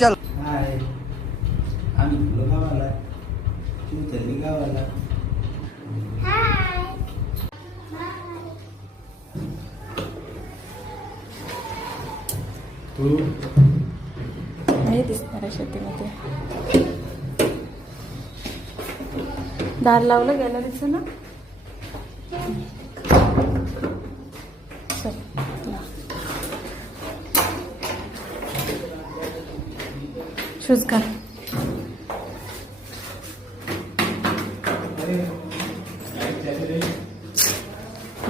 चल हाय आम्ही तुला गावाला तू चालली गावाला. तू नाही दिसणार शेतीमध्ये. दार लावलं गॅलरीचं ना. चल शूज का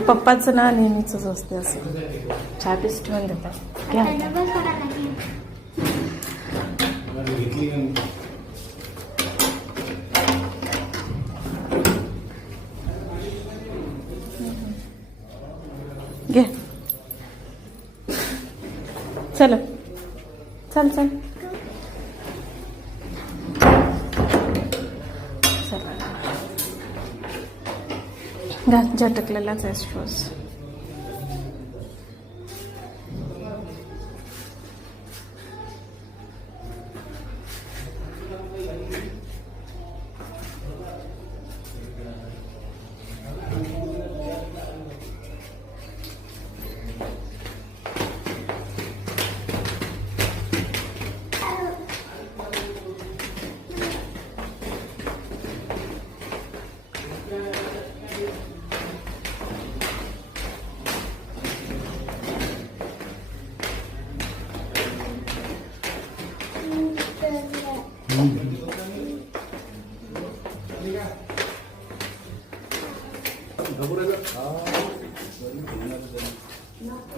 पप्पाचं ना नेहमीच असते असं. चहा पीस ठेवून देतात. घ्या घेतली का मी? घे. चल चल चल चल. घाल झटकलेलाच आहे शूज.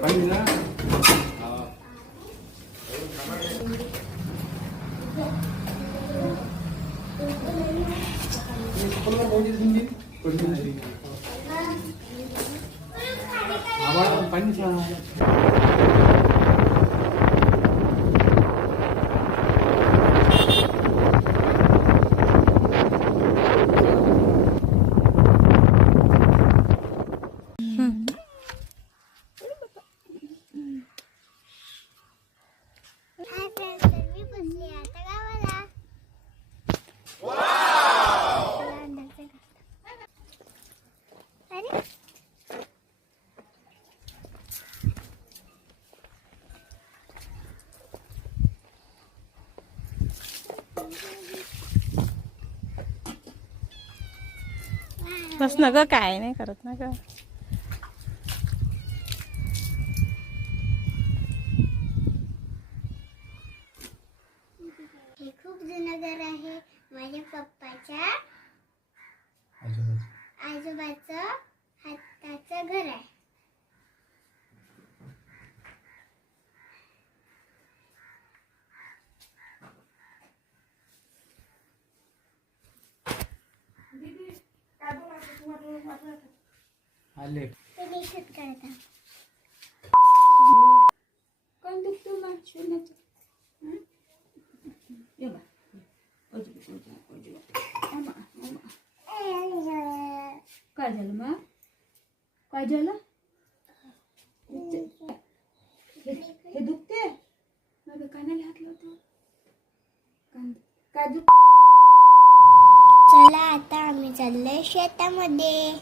पाणी ना. पाणी बस ना ग. काय नाही करत ना ग. हे खूप जुनं घर आहे. माझ्या पप्पाच्या आजोबाचं हाताचं घर आहे. आले ते निषेध करतात. कोण दुखतो ना शून्याचं. काय झालं मग? काय झालं? हे दुखते. माझ्या कानाला हात लावतो. काय दुख. चला आता आम्ही चाललोय शेतामध्ये.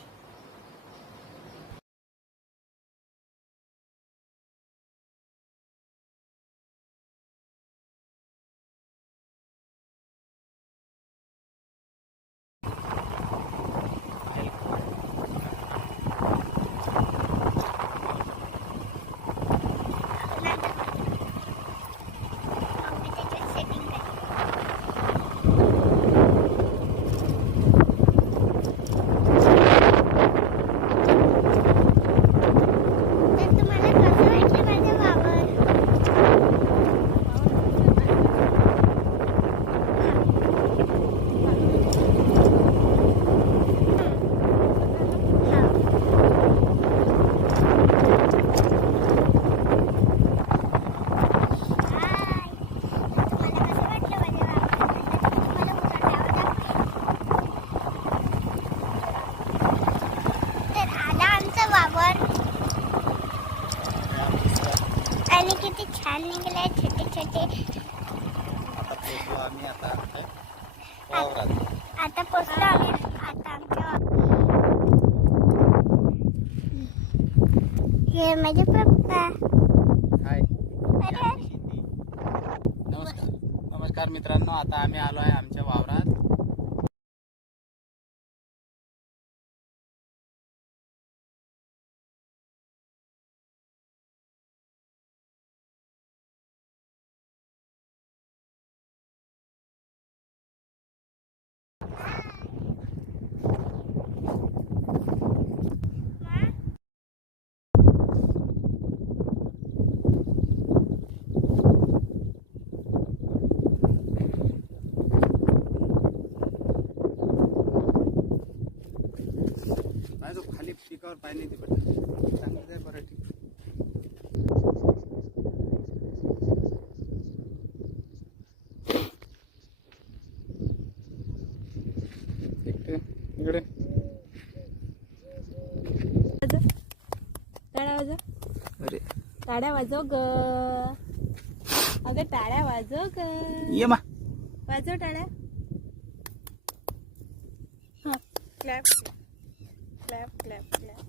आणि किती छान निघाले छोटे छोटे वावरात. आता पोचलो आम्ही आता आमच्या हे माझे पप्पा. हाय. अरे नमस्कार नमस्कार मित्रांनो, आता आम्ही आलो आहे आमच्या वावरात. जो खाली पिकावर पाय नाही ते बेटा चांगलं आहे. बरं ठीक. इकडे टाळ्या वाजव. अरे टाळ्या वाजव ग. अगं टाळ्या वाजव ग. ये मा. वाजव टाळ्या. हा क्लॅप क्लॅप क्लॅप क्लॅप.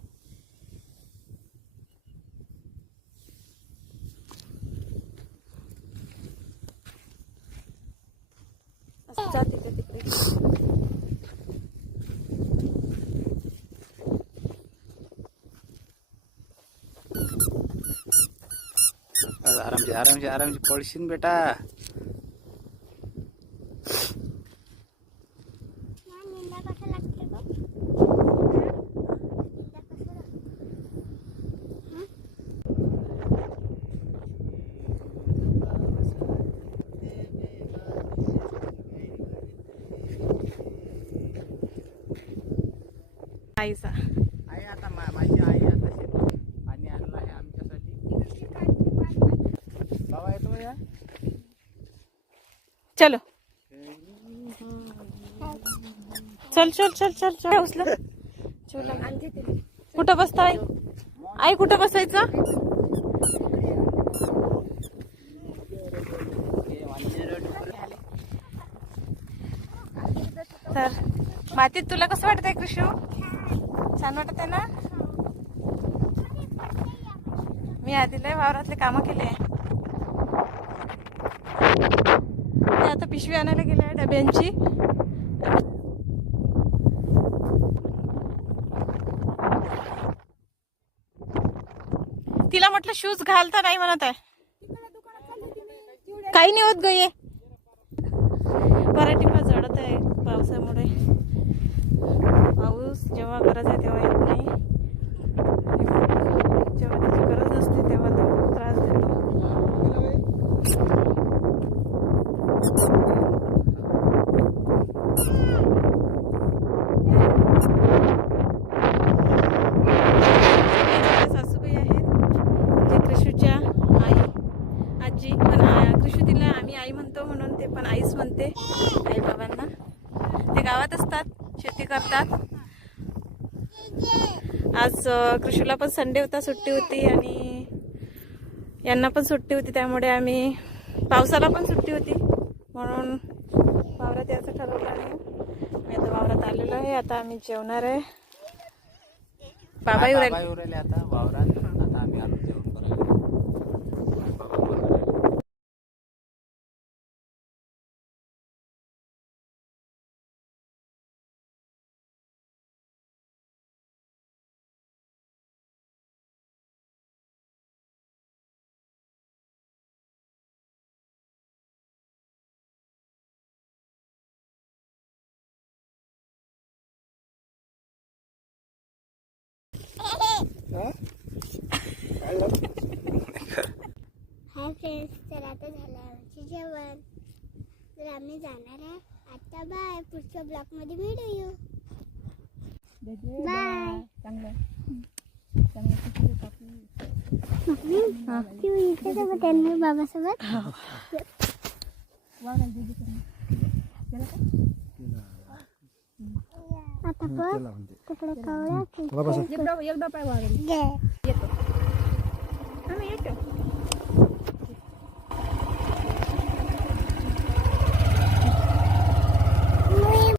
असं जा तिथे तिकडे. आरामची आरामची आरामची पडशीन बेटा. निंदा कसं लागते गं? निंदा कसं लागते? आईचा आई आता माझी आई आता पाणी आणलं आहे आमच्यासाठी. बाबा येतो या. चलो चल चल चल चल चल. उचल. कुठं बसता आई? आई कुठं बसायचं? तर मातीत तुला कसं वाटतंय कृषू? छान वाटत आहे ना? मी आधी लय वावरातले कामं केले. ते आता पिशवी आणायला गेले आहे डब्यांची. तिला म्हटलं शूज घालता नाही म्हणत आहे. काही नाही होत ग. ये पराठी पण जडत आहे पावसामुळे. पाऊस जेव्हा गरज आहे तेव्हा येत नाही. जेव्हा त्याची गरज असते तेव्हा तो त्रास देतो. सासूबाई आहेत जे कृषूच्या आई आजी. पण कृषू तिला आम्ही आई म्हणतो म्हणून ते पण आईच म्हणते आई बाबांना. ते गावात असतात, शेती करतात. आज कृषूला पण संडे होता, सुट्टी होती आणि यांना पण सुट्टी होती. त्यामुळे आम्ही पावसाला पण सुट्टी होती म्हणून वावरात यायचं ठरवलं आहे. मी आता वावरात आलेलो आहे. आता आम्ही जेवणार आहे. बाबा येऊ राहिले आता वावरात. आता आम्ही आलो जेवण करायला. बाबा बोलून राहिले. हाय फ्रेंड्स, तर आता झालं आमचे जेवण. तर आम्ही जाणार आहे आता. बाय. पुढच्या ब्लॉगमध्ये भेटूया. बाय. तू इथे त्यांनी बाबासोबत आता पण तिकडे कवळ्या एकदा पाय वाढेल येतो.